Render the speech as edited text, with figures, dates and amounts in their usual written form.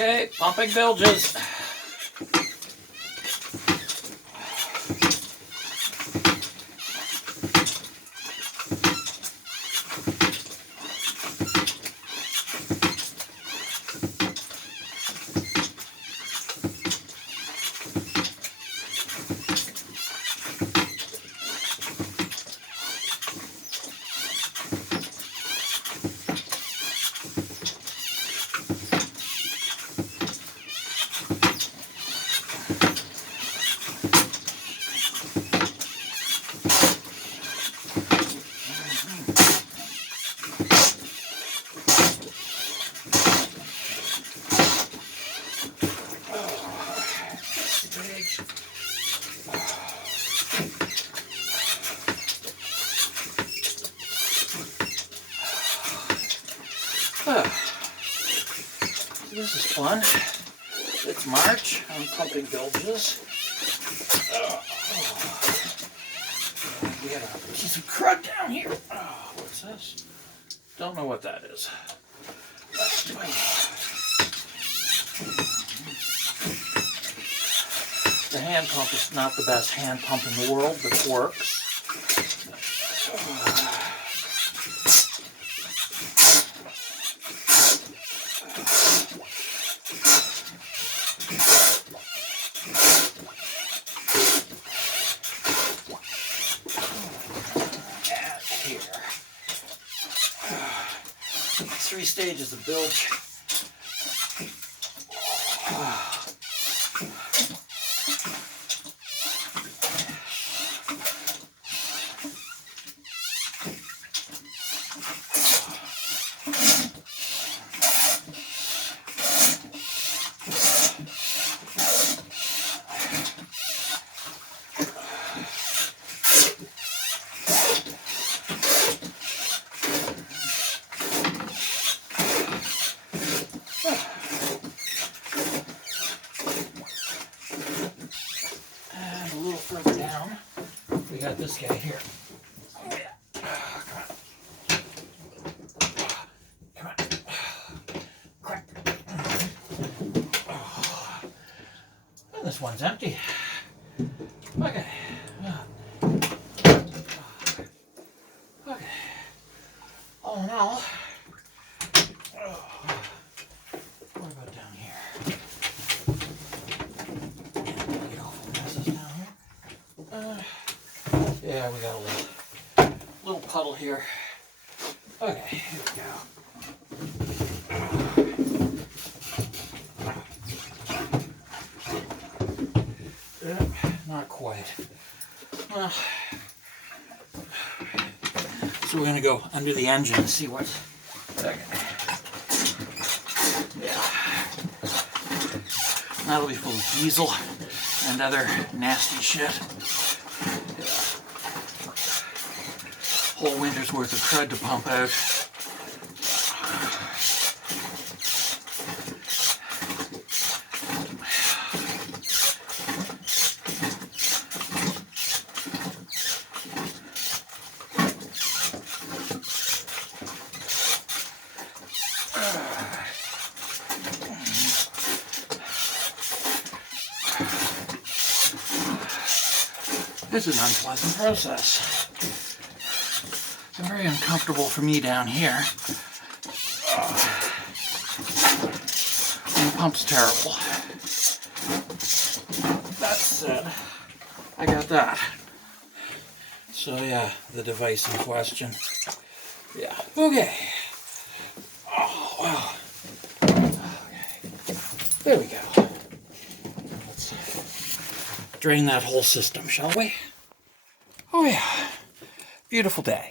Okay, pumping bilges. This is fun. It's March. I'm pumping bilges. We got a piece of crud down here. What's this? Don't know what that is. The hand pump is not the best hand pump in the world, but it works. Three stages of bilge. And a little further down, we got this guy here. Come on. Crack. And this one's empty. Okay. Okay. All in all, what about down here? Get all the messes down here. Yeah, we got a little puddle here. Okay, here we go. Not quite. Well, so we're going to go under the engine and see what. Okay. Yeah. That'll be full of diesel and other nasty shit. Yeah. Whole winter's worth of crud to pump out. This is an unpleasant process. It's very uncomfortable for me down here. And the pump's terrible. That said, I got that. So yeah, the device in question. Yeah, okay. Oh, wow. Okay. There we go. Let's drain that whole system, shall we? Oh yeah, beautiful day.